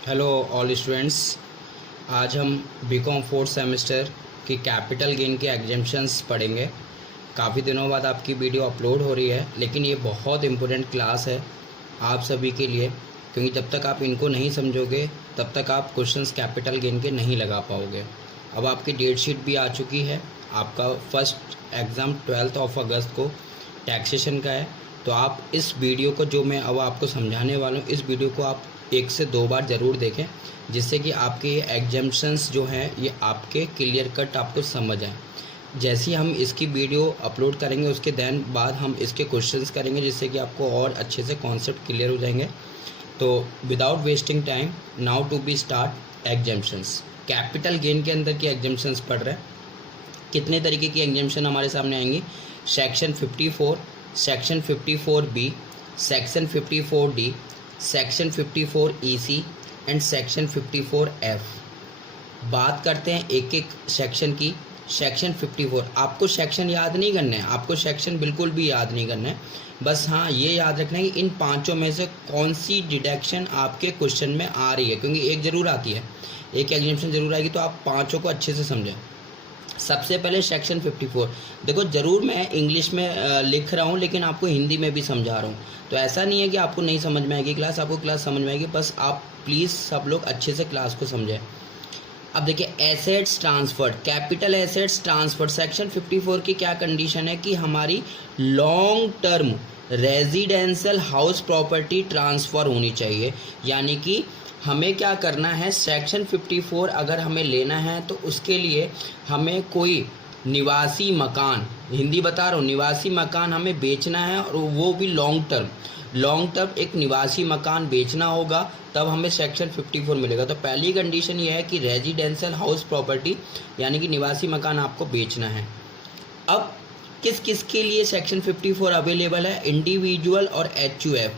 Hello all students. आज हम BCom fourth semester की कैपिटल गेन के एग्जाम्शंस पढ़ेंगे। काफ़ी दिनों बाद आपकी वीडियो अपलोड हो रही है, लेकिन ये बहुत इम्पोर्टेंट क्लास है आप सभी के लिए, क्योंकि जब तक आप इनको नहीं समझोगे तब तक आप क्वेश्चंस कैपिटल गेन के नहीं लगा पाओगे। अब आपकी डेट शीट भी आ चुकी है। आपका फर्स्ट एग्ज़ाम 12 अगस्त को टैक्सेशन का है। तो आप इस वीडियो को, जो मैं अब आपको समझाने वाला हूँ, इस वीडियो को आप 1 से 2 बार ज़रूर देखें, जिससे कि आपके ये एग्जाम्शंस जो हैं ये आपके क्लियर कट आपको समझ आए। जैसे ही हम इसकी वीडियो अपलोड करेंगे उसके दिन बाद हम इसके क्वेश्चंस करेंगे, जिससे कि आपको और अच्छे से कॉन्सेप्ट क्लियर हो जाएंगे। तो without wasting time, now to be start examinations. Capital gain के अंदर की एग्जाम्शंस पढ़ रहे हैं। कितने तरीके की एग्जाम्शन हमारे सामने आएंगी? Section 54, section 54B, section 54D, section 54EC and section 54F। बात करते हैं एक एक सेक्शन की। सेक्शन 54, आपको सेक्शन याद नहीं करना है, आपको सेक्शन बिल्कुल भी याद नहीं करना है। बस हाँ, ये याद रखना है कि इन पांचों में से कौन सी डिडक्शन आपके क्वेश्चन में आ रही है, क्योंकि एक ज़रूर आती है, एक एग्जाम्शन ज़रूर आएगी। तो आप पाँचों को अच्छे से समझें। सबसे पहले सेक्शन 54। देखो, ज़रूर मैं इंग्लिश में लिख रहा हूँ, लेकिन आपको हिंदी में भी समझा रहा हूँ। तो ऐसा नहीं है कि आपको नहीं समझ में आएगी क्लास, आपको क्लास समझ में आएगी। बस आप प्लीज़ सब लोग अच्छे से क्लास को समझें। अब देखिए, assets transferred, capital assets transferred. Section 54 की क्या कंडीशन है कि हमारी long term residential house property transfer होनी चाहिए। यानी कि हमें क्या करना है, सेक्शन 54 अगर हमें लेना है तो उसके लिए हमें कोई निवासी मकान, हिंदी बता रहा हूँ, निवासी मकान हमें बेचना है, और वो भी लॉन्ग टर्म एक निवासी मकान बेचना होगा, तब हमें सेक्शन 54 मिलेगा। तो पहली कंडीशन ये है कि रेजिडेंशियल हाउस प्रॉपर्टी यानी कि निवासी मकान आपको बेचना है। अब किस किस के लिए सेक्शन 54 अवेलेबल है? इंडिविजुअल और HUF,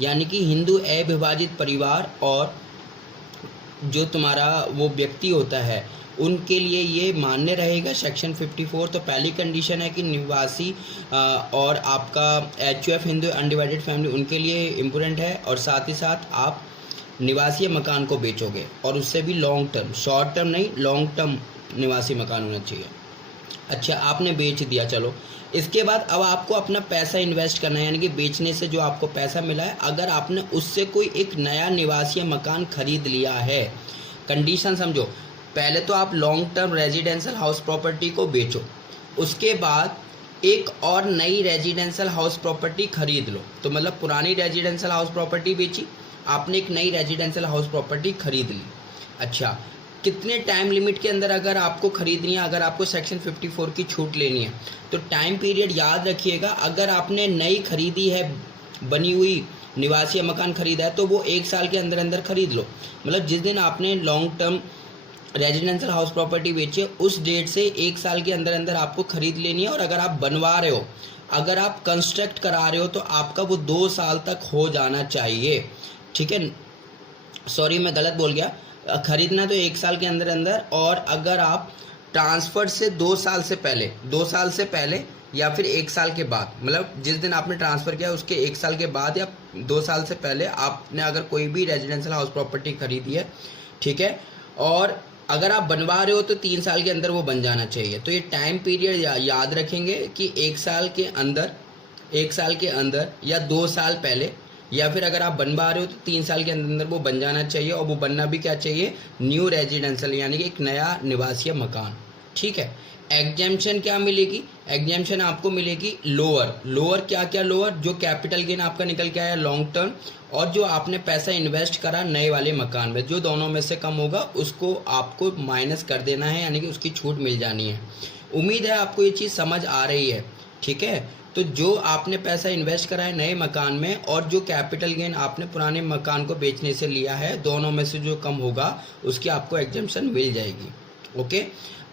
यानी कि हिंदू अविभाजित परिवार और जो तुम्हारा वो व्यक्ति होता है, उनके लिए ये मान्य रहेगा सेक्शन 54। तो पहली कंडीशन है कि निवासी और आपका HUF, हिंदू अनडिवाइडेड फैमिली, उनके लिए इम्पोर्टेंट है। और साथ ही साथ आप निवासी मकान को बेचोगे, और उससे भी लॉन्ग टर्म, शॉर्ट टर्म नहीं, लॉन्ग टर्म निवासी मकान होना चाहिए। अच्छा, आपने बेच दिया, चलो। इसके बाद अब आपको अपना पैसा इन्वेस्ट करना है, यानी कि बेचने से जो आपको पैसा मिला है, अगर आपने उससे कोई एक नया निवासी मकान खरीद लिया है। कंडीशन समझो, पहले तो आप long term residential house property को बेचो, उसके बाद एक और नई रेजिडेंशियल हाउस प्रॉपर्टी खरीद लो। तो मतलब पुरानी रेजिडेंशियल हाउस प्रॉपर्टी बेची, आपने एक नई रेजिडेंशियल हाउस प्रॉपर्टी खरीद ली। अच्छा, कितने टाइम लिमिट के अंदर अगर आपको खरीदनी है, अगर आपको सेक्शन 54 की छूट लेनी है, तो टाइम पीरियड याद रखिएगा। अगर आपने नई खरीदी है, बनी हुई निवासी मकान खरीदा है, तो वो 1 साल के अंदर अंदर खरीद लो। मतलब जिस दिन आपने long term residential house property बेची है, उस डेट से 1 साल के अंदर अंदर आपको खरीद लेनी है। और अगर आप बनवा रहे हो, अगर आप कंस्ट्रक्ट करा रहे हो, तो आपका वो 2 साल तक हो जाना चाहिए। ठीक है, सॉरी मैं गलत बोल गया, खरीदना तो 1 साल के अंदर अंदर। और अगर आप ट्रांसफ़र से 2 साल से पहले, 2 साल से पहले या फिर 1 साल के बाद, मतलब जिस दिन आपने ट्रांसफ़र किया उसके 1 साल के बाद या 2 साल से पहले आपने अगर कोई भी रेजिडेंशियल हाउस प्रॉपर्टी खरीदी है, ठीक है, और अगर आप बनवा रहे हो तो 3 साल के अंदर वो बन जाना चाहिए। तो ये टाइम पीरियड याद रखेंगे कि 1 साल के अंदर, 1 साल के अंदर या 2 साल पहले, या फिर अगर आप बनवा रहे हो तो 3 साल के अंदर वो बन जाना चाहिए। और वो बनना भी क्या चाहिए? न्यू रेजिडेंशियल, यानी कि एक नया निवासीय मकान। ठीक है। एग्जाम्शन क्या मिलेगी? एग्जाम्शन आपको मिलेगी लोअर। लोअर क्या क्या? लोअर जो कैपिटल गेन आपका निकल के आया लॉन्ग टर्म, और जो आपने पैसा इन्वेस्ट करा नए वाले मकान में, जो दोनों में से कम होगा उसको आपको माइनस कर देना है, यानी कि उसकी छूट मिल जानी है। उम्मीद है आपको ये चीज़ समझ आ रही है। ठीक है, तो जो आपने पैसा इन्वेस्ट करा है नए मकान में, और जो कैपिटल गेन आपने पुराने मकान को बेचने से लिया है, दोनों में से जो कम होगा उसकी आपको एग्जाम्शन मिल जाएगी। ओके,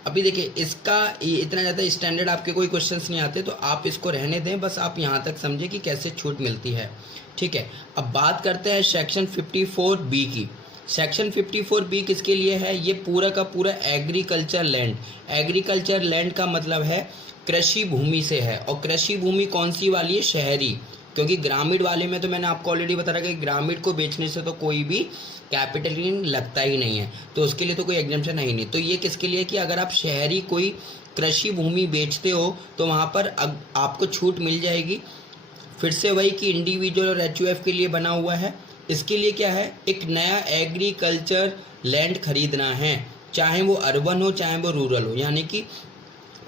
अभी देखिए, इसका इतना ज़्यादा स्टैंडर्ड आपके कोई क्वेश्चंस नहीं आते, तो आप इसको रहने दें, बस आप यहाँ तक समझे कि कैसे छूट मिलती है। ठीक है, अब बात करते हैं सेक्शन 54B की। सेक्शन 54B किसके लिए है? ये पूरा का पूरा एग्रीकल्चर लैंड। एग्रीकल्चर लैंड का मतलब है कृषि भूमि से है, और कृषि भूमि कौन सी वाली है? शहरी। क्योंकि ग्रामीण वाले में तो मैंने आपको ऑलरेडी बता रहा कि ग्रामीण को बेचने से तो कोई भी कैपिटल गेन लगता ही नहीं है, तो उसके लिए तो कोई एग्जम्पशन है ही नहीं। तो ये किसके लिए कि अगर आप शहरी कोई कृषि भूमि बेचते हो तो वहाँ पर आपको छूट मिल जाएगी। फिर से वही कि इंडिविजुअल और एचयूएफ के लिए बना हुआ है। इसके लिए क्या है, एक नया एग्रीकल्चर लैंड खरीदना है, चाहे वो अर्बन हो चाहे वो रूरल हो, यानी कि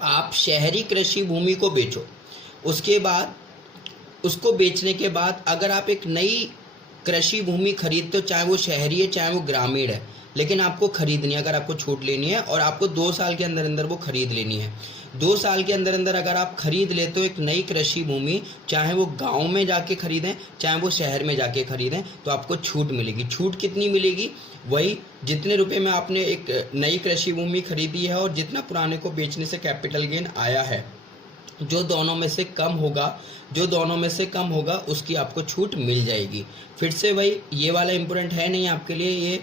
आप शहरी कृषि भूमि को बेचो, उसके बाद उसको बेचने के बाद अगर आप एक नई कृषि भूमि खरीदते हो, चाहे वो शहरी है चाहे वो ग्रामीण है, लेकिन आपको खरीदनी है, अगर आपको छूट लेनी है और आपको 2 साल के अंदर अंदर वो खरीद लेनी है। 2 साल के अंदर अंदर अगर आप खरीद लेते हो एक नई कृषि भूमि, चाहे वो गांव में जाके खरीदें चाहे वो शहर में जाके खरीदें, तो आपको छूट मिलेगी। छूट कितनी मिलेगी, वही जितने रुपए में आपने एक नई कृषि भूमि खरीदी है और जितना पुराने को बेचने से कैपिटल गेन आया है, जो दोनों में से कम होगा उसकी आपको छूट मिल जाएगी। फिर से वही, ये वाला इम्पोर्टेंट है नहीं आपके लिए, ये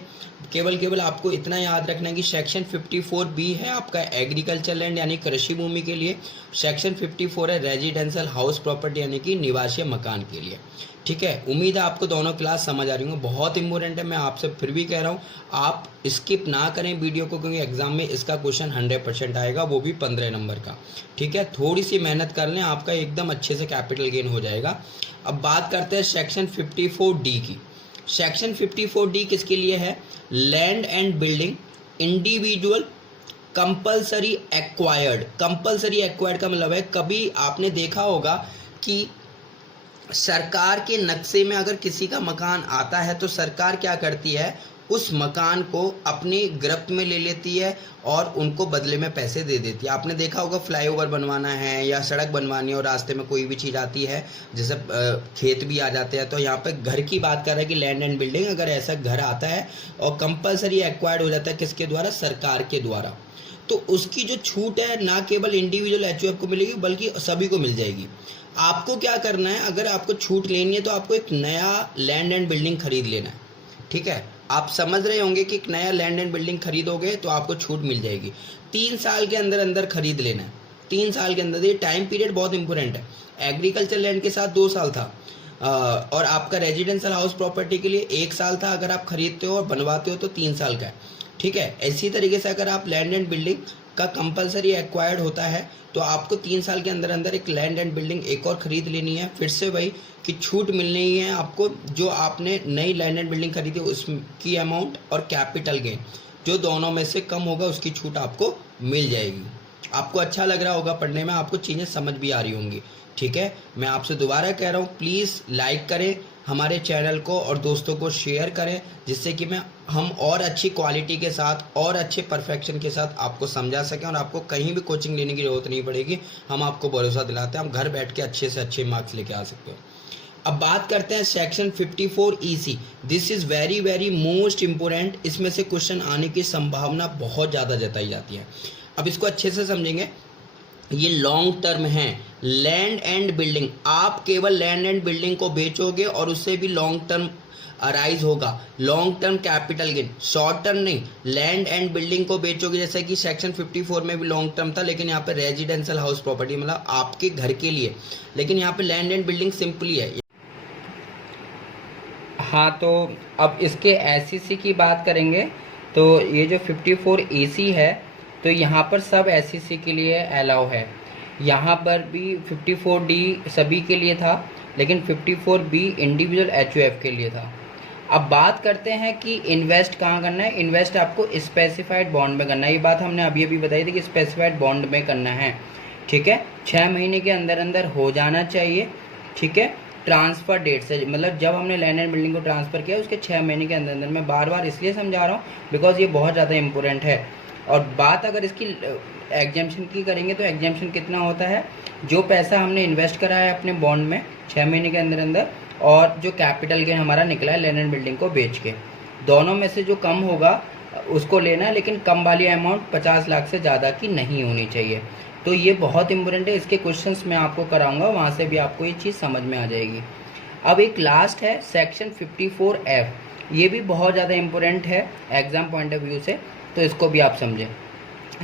केवल आपको इतना याद रखना है कि सेक्शन 54B है आपका एग्रीकल्चर लैंड यानी कृषि भूमि के लिए, सेक्शन 54 है रेजिडेंशियल हाउस प्रॉपर्टी यानी कि निवासीय मकान के लिए। ठीक है, उम्मीद है आपको दोनों क्लास समझ आ रही होंगी। बहुत इंपॉर्टेंट है, मैं आपसे फिर भी कह रहा हूँ आप स्किप ना करें वीडियो को, क्योंकि एग्जाम में इसका क्वेश्चन 100% आएगा, वो भी 15 नंबर का। ठीक है, थोड़ी सी मेहनत कर लें, आपका एकदम अच्छे से कैपिटल गेन हो जाएगा। अब बात करते हैं सेक्शन 54D की। सेक्शन 54D किसके लिए है, land and building individual compulsory acquired. Compulsory acquired का मतलब है, कभी आपने देखा होगा कि सरकार के नक्शे में अगर किसी का मकान आता है तो सरकार क्या करती है, उस मकान को अपनी गिरफ्त में ले लेती है और उनको बदले में पैसे दे देती है। आपने देखा होगा फ्लाईओवर बनवाना है या सड़क बनवानी है और रास्ते में कोई भी चीज़ आती है, जैसे खेत भी आ जाते हैं, तो यहाँ पे घर की बात कर रहे हैं कि लैंड एंड बिल्डिंग, अगर ऐसा घर आता है और कंपलसरी एक्वायर्ड हो जाता है किसके द्वारा, सरकार के द्वारा, तो उसकी जो छूट है ना केवल इंडिविजुअल एचयूएफ को मिलेगी बल्कि सभी को मिल जाएगी। आपको क्या करना है, अगर आपको छूट लेनी है तो आपको एक नया लैंड एंड बिल्डिंग खरीद लेना है। ठीक है, आप समझ रहे होंगे कि एक नया लैंड एंड बिल्डिंग खरीदोगे तो आपको छूट मिल जाएगी। 3 साल के अंदर अंदर खरीद लेना है, 3 साल के अंदर। ये टाइम पीरियड बहुत इंपॉर्टेंट है। एग्रीकल्चर लैंड के साथ 2 साल था और आपका रेजिडेंशियल हाउस प्रॉपर्टी के लिए 1 साल था। अगर आप खरीदते हो और बनवाते हो तो 3 साल का है। ठीक है, इसी तरीके से अगर आप लैंड एंड बिल्डिंग का कंपलसरी एक्वायर्ड होता है तो आपको 3 साल के अंदर अंदर एक लैंड एंड बिल्डिंग एक और खरीद लेनी है। फिर से वही कि छूट मिलनी है आपको, जो आपने नई लैंड एंड बिल्डिंग खरीदी उसकी अमाउंट और कैपिटल गेन जो दोनों में से कम होगा उसकी छूट आपको मिल जाएगी। आपको अच्छा लग रहा होगा पढ़ने में, आपको चीज़ें समझ भी आ रही होंगी। ठीक है, मैं आपसे दोबारा कह रहा हूँ, प्लीज़ लाइक करें हमारे चैनल को और दोस्तों को शेयर करें, जिससे कि हम और अच्छी क्वालिटी के साथ और अच्छे परफेक्शन के साथ आपको समझा सकें और आपको कहीं भी कोचिंग लेने की ज़रूरत नहीं पड़ेगी। हम आपको भरोसा दिलाते हैं, हम घर बैठ के अच्छे से अच्छे मार्क्स लेके आ सकते हो। अब बात करते हैं section 54EC। This is very very most important. इसमें से क्वेश्चन आने की संभावना बहुत ज़्यादा जताई जाती है। अब इसको अच्छे से समझेंगे। ये लॉन्ग टर्म है, लैंड एंड बिल्डिंग। आप केवल लैंड एंड बिल्डिंग को बेचोगे और उससे भी लॉन्ग टर्म अराइज होगा, long term capital gain, short term नहीं। लैंड एंड बिल्डिंग को बेचोगे, जैसे कि सेक्शन 54 में भी लॉन्ग टर्म था, लेकिन यहाँ पे रेजिडेंशियल हाउस प्रॉपर्टी मतलब आपके घर के लिए, लेकिन यहाँ पे लैंड एंड बिल्डिंग सिंपली है। हाँ, तो अब इसके SEC की बात करेंगे तो ये जो 54EC है तो यहाँ पर सब SEC के लिए अलाउ है। यहाँ पर भी 54D सभी के लिए था, लेकिन 54B इंडिविजुअल HUF के लिए था। अब बात करते हैं कि इन्वेस्ट कहाँ करना है। इन्वेस्ट आपको स्पेसिफाइड बॉन्ड में करना है। ये बात हमने अभी बताई थी कि स्पेसिफाइड बॉन्ड में करना है। ठीक है, 6 महीने के अंदर अंदर हो जाना चाहिए। ठीक है, ट्रांसफ़र डेट से, मतलब जब हमने लैंड एंड बिल्डिंग को ट्रांसफ़र किया उसके 6 महीने के अंदर अंदर। मैं बार बार इसलिए समझा रहा हूँ बिकॉज ये बहुत ज़्यादा इंपॉर्टेंट है। और बात अगर इसकी एग्जाम्पशन की करेंगे तो एग्जाम्पशन कितना होता है, जो पैसा हमने इन्वेस्ट करा है अपने बॉन्ड में 6 महीने के अंदर अंदर और जो कैपिटल गेन हमारा निकला है लैंड एंड बिल्डिंग को बेच के, दोनों में से जो कम होगा उसको लेना है, लेकिन कम वाली अमाउंट 50 लाख से ज़्यादा की नहीं होनी चाहिए। तो ये बहुत इंपॉर्टेंट है। इसके क्वेश्चंस मैं आपको कराऊंगा, वहाँ से भी आपको ये चीज़ समझ में आ जाएगी। अब एक लास्ट है सेक्शन 54F। ये भी बहुत ज़्यादा इंपॉर्टेंट है एग्जाम पॉइंट ऑफ व्यू से, तो इसको भी आप समझें।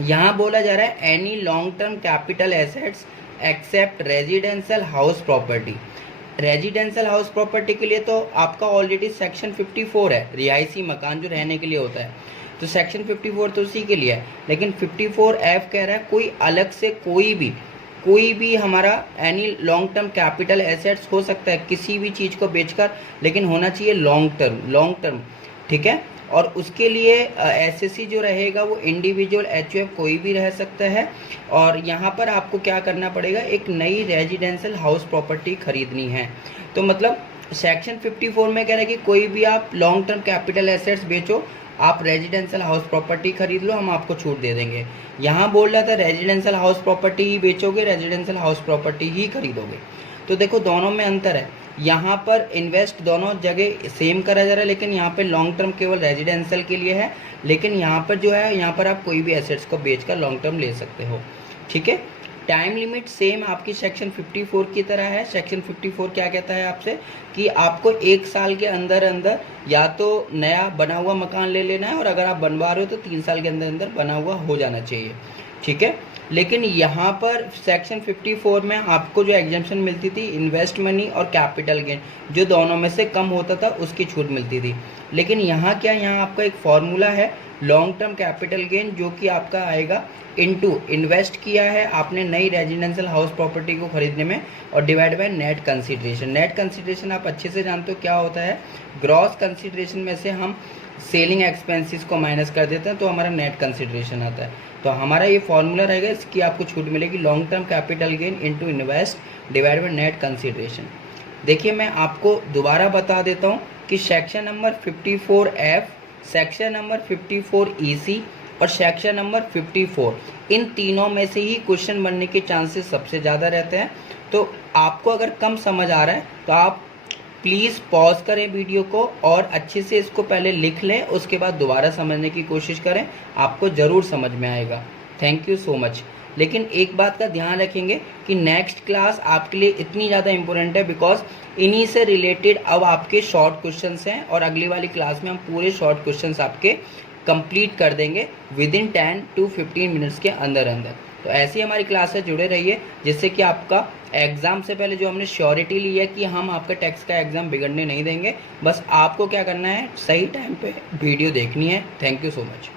यहाँ बोला जा रहा है any long term capital assets except residential house property. Residential house property के लिए तो आपका ऑलरेडी सेक्शन 54 है, रिहायशी मकान जो रहने के लिए होता है, तो सेक्शन 54 तो उसी के लिए है। लेकिन 54F कह रहा है कोई अलग से कोई भी हमारा any long term capital assets हो सकता है किसी भी चीज़ को बेचकर, लेकिन होना चाहिए लॉन्ग टर्म, ठीक है। और उसके लिए एसएससी जो रहेगा वो इंडिविजुअल एचयूएफ कोई भी रह सकता है। और यहाँ पर आपको क्या करना पड़ेगा, एक नई रेजिडेंशियल हाउस प्रॉपर्टी खरीदनी है। तो मतलब सेक्शन 54 में कह रहा है कि कोई भी आप लॉन्ग टर्म कैपिटल एसेट्स बेचो, आप रेजिडेंशियल हाउस प्रॉपर्टी खरीद लो, हम आपको छूट दे देंगे। यहाँ बोल रहा था रेजिडेंशियल हाउस प्रॉपर्टी ही बेचोगे, रेजिडेंशियल हाउस प्रॉपर्टी ही खरीदोगे। तो देखो दोनों में अंतर है, यहाँ पर इन्वेस्ट दोनों जगह सेम करा जा रहा है, लेकिन यहाँ पे लॉन्ग टर्म केवल रेजिडेंशियल के लिए है, लेकिन यहाँ पर जो है यहाँ पर आप कोई भी एसेट्स को बेचकर लॉन्ग टर्म ले सकते हो, ठीक है। टाइम लिमिट सेम आपकी सेक्शन 54 की तरह है। सेक्शन 54 क्या कहता है आपसे कि आपको 1 साल के अंदर अंदर या तो नया बना हुआ मकान ले लेना है, और अगर आप बनवा रहे हो तो 3 साल के अंदर अंदर बना हुआ हो जाना चाहिए, ठीक है। लेकिन यहाँ पर सेक्शन 54 में आपको जो एग्जेम्पशन मिलती थी इन्वेस्ट मनी और कैपिटल गेन, जो दोनों में से कम होता था उसकी छूट मिलती थी। लेकिन यहाँ क्या, यहाँ आपका एक फॉर्मूला है लॉन्ग टर्म कैपिटल गेन, जो कि आपका आएगा इनटू इन्वेस्ट किया है आपने नई रेजिडेंशियल हाउस प्रॉपर्टी को खरीदने में, और divide by net consideration. Net consideration आप अच्छे से जानते हो क्या होता है, ग्रॉस कंसिडरेशन में से हम सेलिंग एक्सपेंसेस को माइनस कर देते हैं तो हमारा नेट कंसिडरेशन आता है। तो हमारा ये फॉर्मूला रहेगा, इसकी आपको छूट मिलेगी long term capital gain into invest divide by net consideration. देखिए मैं आपको दोबारा बता देता हूँ कि section number 54F, section number 54EC और सेक्शन नंबर 54, इन तीनों में से ही क्वेश्चन बनने के चांसेस सबसे ज़्यादा रहते हैं। तो आपको अगर कम समझ आ रहा है तो आप प्लीज़ पॉज करें वीडियो को और अच्छे से इसको पहले लिख लें, उसके बाद दोबारा समझने की कोशिश करें, आपको ज़रूर समझ में आएगा। Thank you so much. लेकिन एक बात का ध्यान रखेंगे कि नेक्स्ट क्लास आपके लिए इतनी ज़्यादा इम्पोर्टेंट है बिकॉज इन्हीं से रिलेटेड अब आपके शॉर्ट क्वेश्चंस हैं, और अगली वाली क्लास में हम पूरे शॉर्ट क्वेश्चंस आपके कंप्लीट कर देंगे विदिन 10 to 15 मिनट्स के अंदर अंदर। तो ऐसी हमारी क्लास से जुड़े रहिए, जिससे कि आपका एग्ज़ाम से पहले जो हमने श्योरिटी ली है कि हम आपका टेक्स्ट का एग्ज़ाम बिगड़ने नहीं देंगे, बस आपको क्या करना है, सही टाइम पे वीडियो देखनी है। Thank you so much.